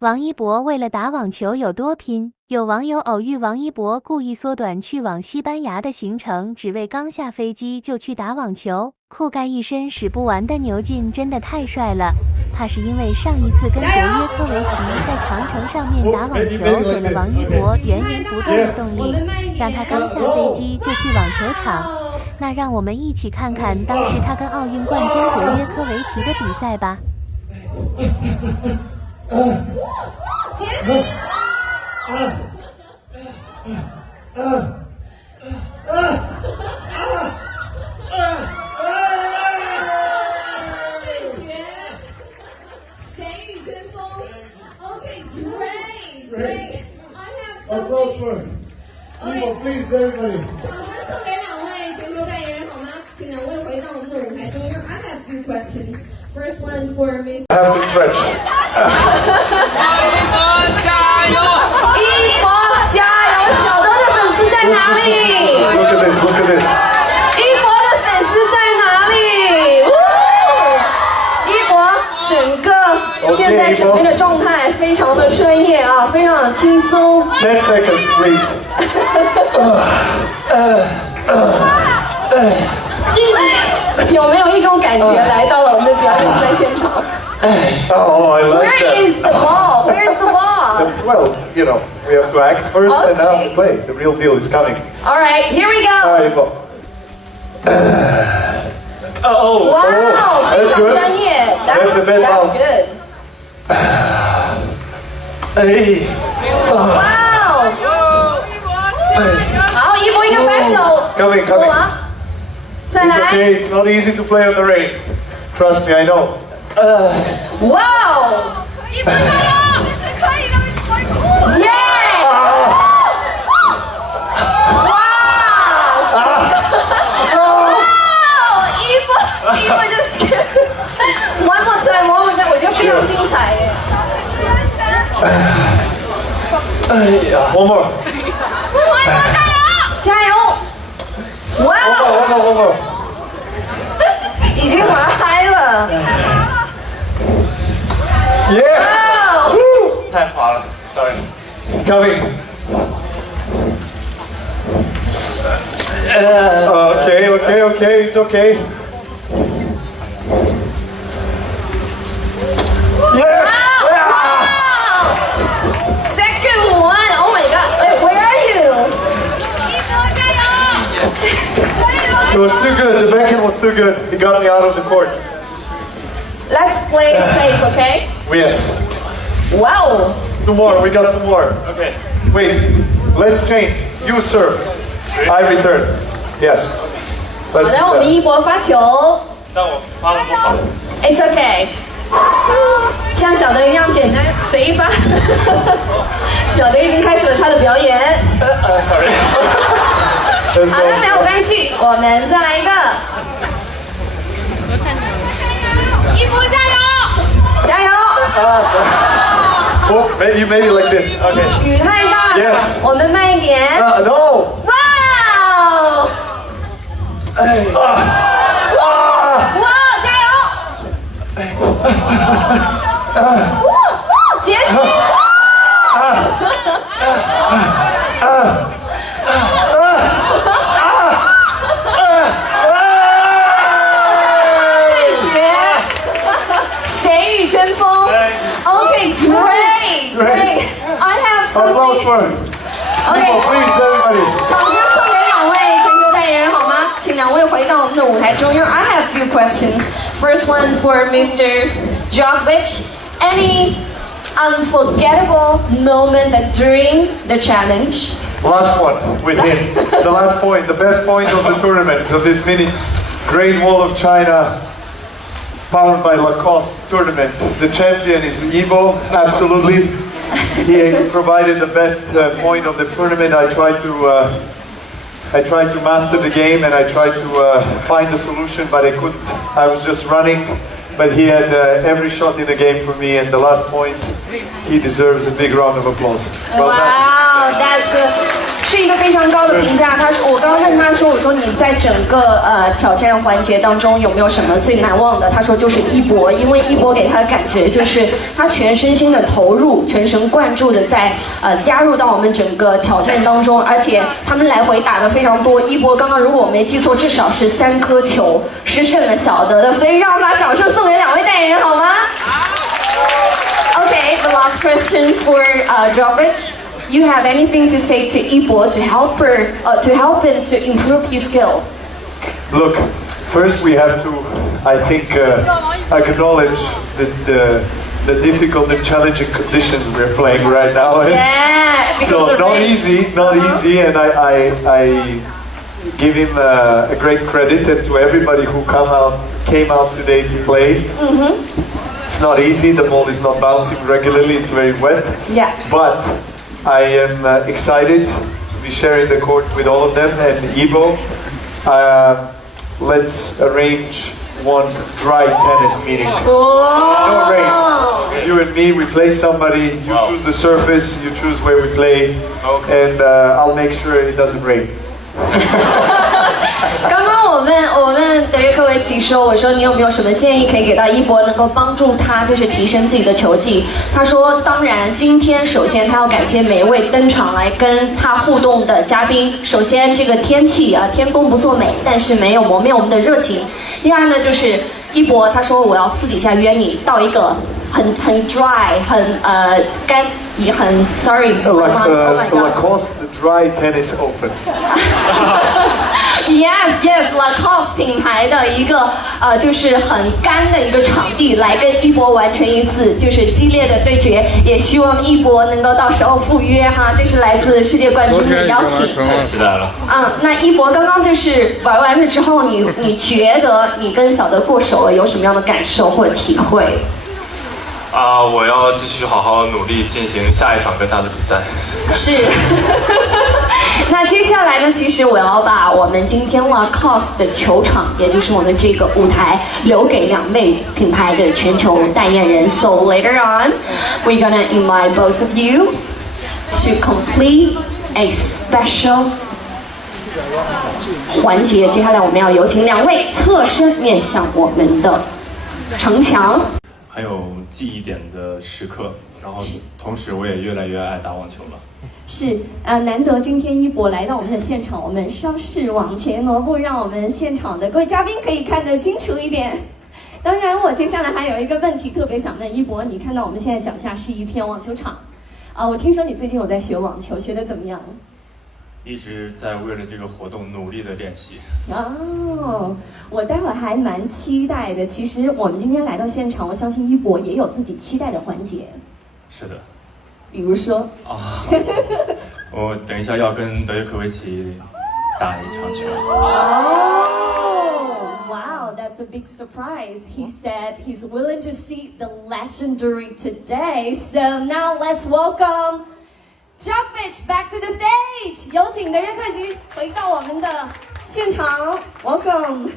王一博为了打网球有多拼？有网友偶遇王一博，故意缩短去往西班牙的行程，只为刚下飞机就去打网球。酷盖一身使不完的牛劲，真的太帅了。他是因为上一次跟德约科维奇在长城上面打网球，给了王一博源源不断的动力，让他刚下飞机就去网球场。那让我们一起看看当时他跟奥运冠军德约科维奇的比赛吧。Great. I have something. Okay. Please, everybody. 掌声送给两位全球代言人好吗？请两位回到我们的舞台中央。I have few questions. First one for Miss. I have to stretch. 一博加油！一博加油！小多的粉丝在哪里 Look at this. Look at this. 一博的粉丝在哪里？一博整个现在准备的状态非常的专业啊，非常的轻松。10 seconds, please. 有没有一种感觉来到了我们的表演赛现场 Oh, I like？Where that. is the ball? Where is the ball? Well, you know, we have to act first and now play. The real deal is coming. All right, here we go. All right, go. Oh, Wow, 非 that's 常 good. 专业。That's a bit loud. good. Hey. Wow. 好，一博一个反手。 Coming, 过 coming. 完。再 It's 来。 okay. It's not easy to play on the rain. Trust me, I know. 哇哦！一博加油！你是可以的，耶！哇！一博就是 one more time，我觉得非常精彩耶。One more. 加油！哇 One more, one more. 已经玩嗨了。 Yes. 哇！太滑了 Sorry. Coming. Okay. It's okay. Yes. Second one. Oh my god. Wait, where are you? It was too good. The backhand was too good. It got me out of the court. Let's play safe, okay? Yes. Wow. Two more. We got two more. Okay. Wait. Let's change. You serve. I return. Yes. 好 Let's 的，我 do 们 that. 一博发球。但我发的不好。 It's okay. 像小德一样简单，随意发。小德已经开始了他的表演。 Sorry. 好的，没有关系，我们再来一个。一博加油！加油！ Oh, maybe like this. Okay. 雨太大了 Yes. 我们慢一点。 No. 哇哦！哇，加油！杰西！对决，谁与争锋 ？Okay, great. I have Applause something. for him. Okay. Please, everybody. 掌声送给两位全球代言人好吗？请两位回到我们的舞台中央。I have few questions. First one for Mr. Djokovic. Any unforgettable moment during the challenge? Last one with him. The last point, the best point of the tournament, of this mini Great Wall of China powered by Lacoste tournament. The champion is Ibo, absolutely. He provided the best point of the tournament. I tried to master the game and I tried to find a solution, but I couldn't. I was just running but he had every shot in the game for me, and the last point, he deserves a big round of applause. Well done. Wow, that's 是一个非常高的评价。我刚刚问他说，我说你在整个挑战环节当中有没有什么最难忘的？他说就是一博，因为一博给他的感觉就是他全身心的投入，全神贯注的在加入到我们整个挑战当中，而且他们来回打的非常多。一博刚刚如果我没记错，至少是3颗球是胜了小德的，所以让我们把掌声送给2位代言人好吗？Okay, the last question for Djokovic. You have anything to say to Ibo to help him to improve his skill? Look, first we have to, I think, acknowledge the difficult and challenging conditions we're playing right now. Yeah, so not easy, and I give him a great credit, and to everybody who came out today to play. It's not easy. The ball is not bouncing regularly. It's very wet. Yeah. But I am excited to be sharing the court with all of them. And Ibo, let's arrange one dry tennis meeting. No rain. You and me, we play somebody. You choose the surface. You choose where we play. Okay. And I'll make sure it doesn't rain. 刚刚我问德约科维奇说，我说你有没有什么建议可以给到一博，能够帮助他就是提升自己的球技？他说，当然，今天首先他要感谢每一位登场来跟他互动的嘉宾。首先，这个天气天公不作美，但是没有磨灭我们的热情。第二呢，就是一博他说我要私底下约你到一个很 dry 很干也很 sorry like Lacoste Dry Tennis Open. Yes, Lacoste 品牌的一个就是很干的一个场地，来跟一博完成一次就是激烈的对决，也希望一博能够到时候赴约哈，这是来自世界冠军的邀请。太期待了。那一博刚刚就是玩完了之后，你觉得你跟小德过手了，有什么样的感受或者体会？我要继续好好努力进行下一场跟他的比赛。是。那接下来呢？其实我要把我们今天 Lacoste 的球场，也就是我们这个舞台，留给2位品牌的全球代言人。So later on, we're gonna invite both of you to complete a special 环节。接下来我们要有请2位侧身面向我们的城墙。很有记忆点的时刻，然后同时我也越来越爱打网球了。是难得今天一博来到我们的现场，我们稍事往前挪步，让我们现场的各位嘉宾可以看得清楚一点。当然，我接下来还有一个问题特别想问一博，你看到我们现在脚下是一片网球场，我听说你最近有在学网球，学得怎么样？一直在为了这个活动努力的练习。我待会儿还蛮期待的。其实我们今天来到现场，我相信一博也有自己期待的环节。是的。比如说？我等一下要跟德约科维奇打一场球。Wow, that's a big surprise. He said he's willing to see the legendary today. So now let's welcome Djokovic back to the stage. 有请德约科维奇回到我们的现场。Welcome.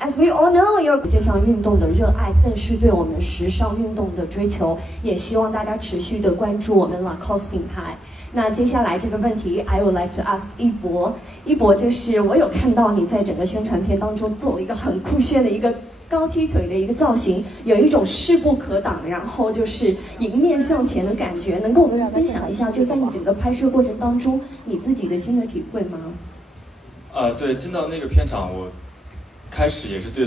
As we all know, 有这项运动的热爱，更是对我们时尚运动的追求。也希望大家持续的关注我们 Lacoste 品牌。那接下来这个问题 ，I would like to ask 一博就是我有看到你在整个宣传片当中做了一个很酷炫的一个高踢腿的一个造型，有一种势不可挡，然后就是迎面向前的感觉。能跟我们分享一下，就在你整个拍摄过程当中，你自己的心得体会吗？对，进到那个片场，我开始也是对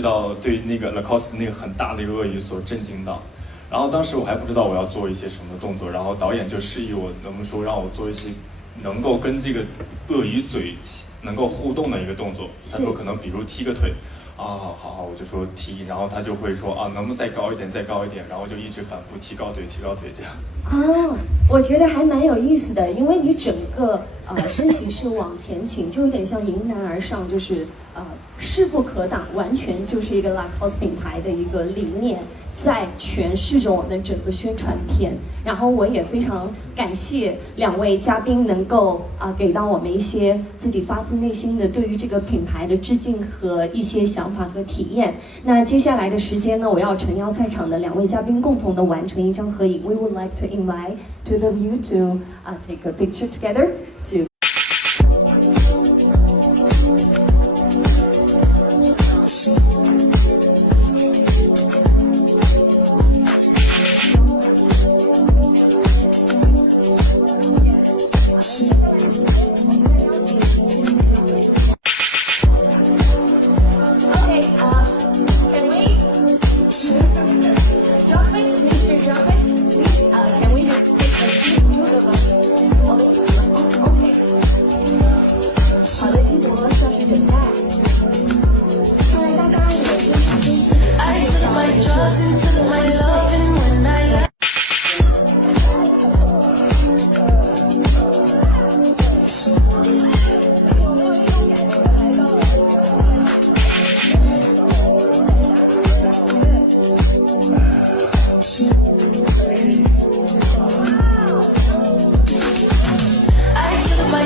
那个 Lacoste 那个很大的一个鳄鱼所震惊到，然后当时我还不知道我要做一些什么动作，然后导演就示意我能不能说让我做一些能够跟这个鳄鱼嘴能够互动的一个动作。他说可能比如踢个腿，好，我就说踢，然后他就会说能不能再高一点，然后就一直反复提高腿这样。我觉得还蛮有意思的，因为你整个身形是往前倾，就有点像迎难而上，就是势不可挡，完全就是一个 Lacoste 品牌的一个理念。在诠释着我们整个宣传片。然后我也非常感谢2位嘉宾能够给到我们一些自己发自内心的对于这个品牌的致敬和一些想法和体验。那接下来的时间呢，我要诚邀在场的2位嘉宾共同的完成一张合影。We would like to invite two of you to take a picture together. To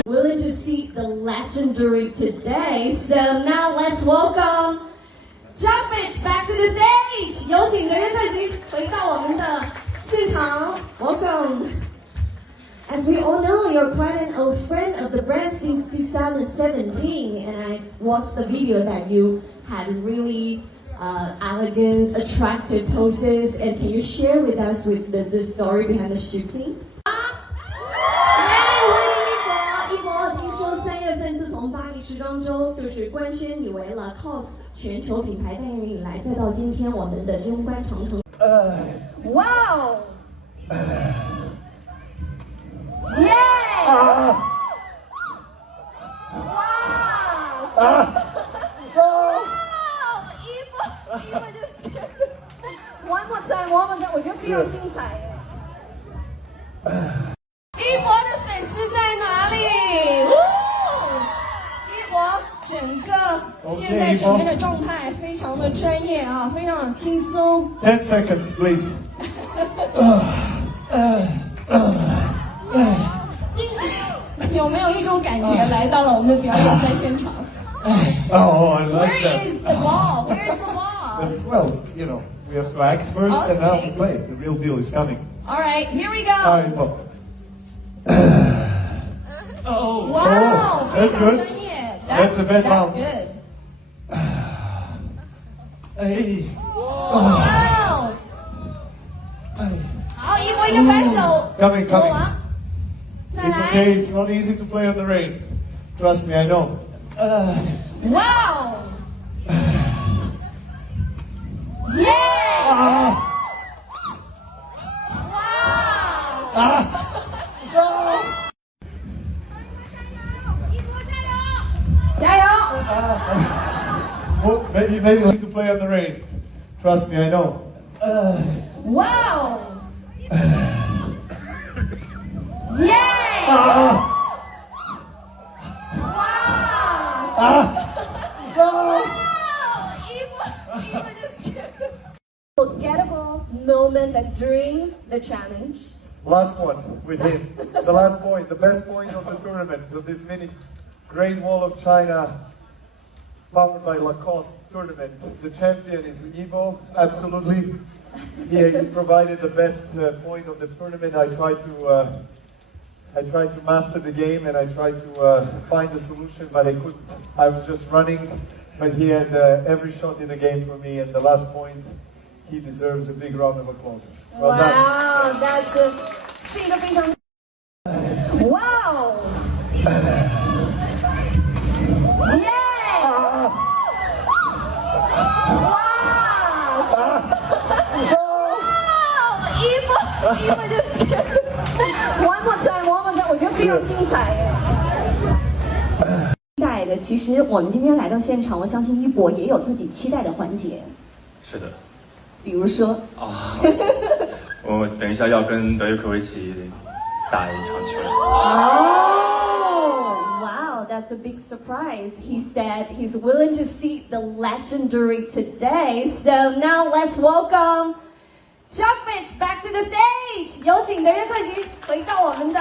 willing to see the legendary today. So now let's welcome Jumpage back to the stage. 有请德约克吉回到我们的现场。Welcome. As we all know, you're quite an old friend of the brand since 2017, and I watched the video that you had really elegant, attractive poses. And can you share with us with the story behind the shooting? 自从巴黎时装周就是官宣你为了 COS 全球品牌代言人以来，再到今天我们的中关长城。哇哦！耶！哇！衣服就是 one more time， 我觉得非常精彩耶。一博的粉丝在哪里？整个现在整个的状态非常的专业啊，非常轻松。10 seconds, please. 有没有一种感觉来到了我们的表演赛现场？ Oh, I like Where that. is the ball? Where is the ball? Well, you know, we have to act first and now we play. The real deal is coming. All right, here we All go. right, well. Oh, Wow, that's 非常 good. 专业。That's a bad That's bounce. good. Hey. Wow. 好，一波一个反手。 Coming, 国 coming. 王，再 It's 来。 okay. It's not easy to play on the rain. Trust me, I know. 哇哦！耶！哇！ 加油！ Well, maybe easy to play on the rain. Trust me, I know. 哇哦！耶！Forgettable moment during the challenge. Last one with him. The last point, the best point of the tournament, of this mini Great Wall of China powered by Lacoste tournament. The champion is Ivo, absolutely. He provided the best point of the tournament. I tried to master the game and I tried to find a solution, but I couldn't. I was just running, but he had every shot in the game for me, and the last point, he deserves a big round of applause. Well done. Wow, that's 是一个非常 Wow. Yeah. Wow. 就是 one more time， 我觉得非常精彩耶。期待的，其实我们今天来到现场，我相信一博也有自己期待的环节。是的。比如说啊，我等一下要跟德约科维奇打一场球。Oh, wow, that's a big surprise. He said he's willing to see the legendary today. So now let's welcome Djokovic back to the stage， 有请德约科吉回到我们的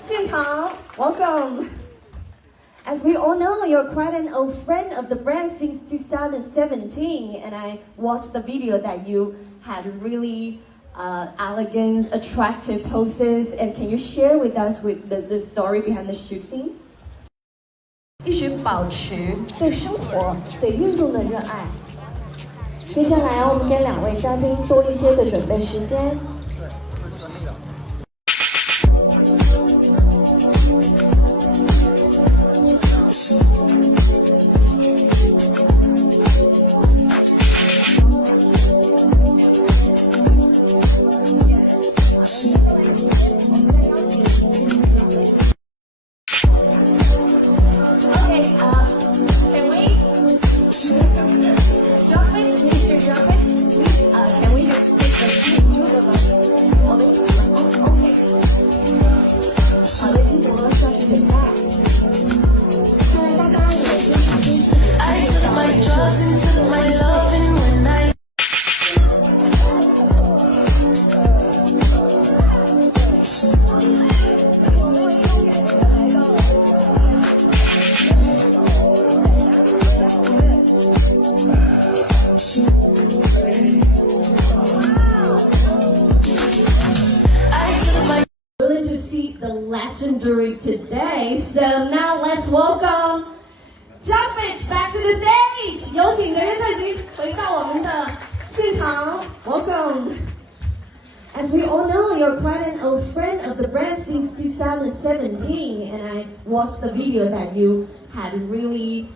现场 ，Welcome。As we all know, you're quite an old friend of the brand since 2017, and I watched the video that you had really elegant, attractive poses. And can you share with us the story behind the shooting? 一直保持对生活、对运动的热爱。接下来，我们给2位嘉宾多一些的准备时间。Legendary today. So now let's welcome Djokovic back to the stage. 有请德约科吉回到我们的现场 ，Welcome. As we all know, you're quite an old friend of the brand since 2017, and I watched the video that you had really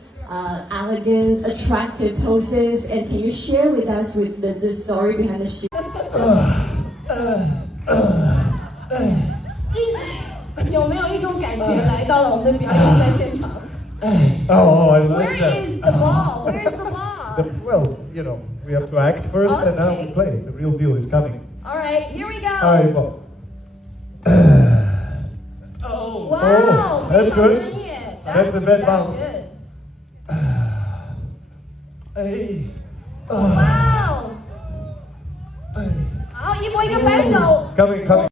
elegant, attractive poses. And can you share with us the story behind the shoot? 有没有一种感觉来到了我们的表演赛现场 Oh, I Where like that. is the ball? Where is the ball? Well, you know, we have to act first and now we play. The real deal is coming. All right, here we go. All right, well. Wow, Oh, that's good. 非常专业 That's a bad bounce. good. Hey. Wow. 好，一波一个反手。 Coming.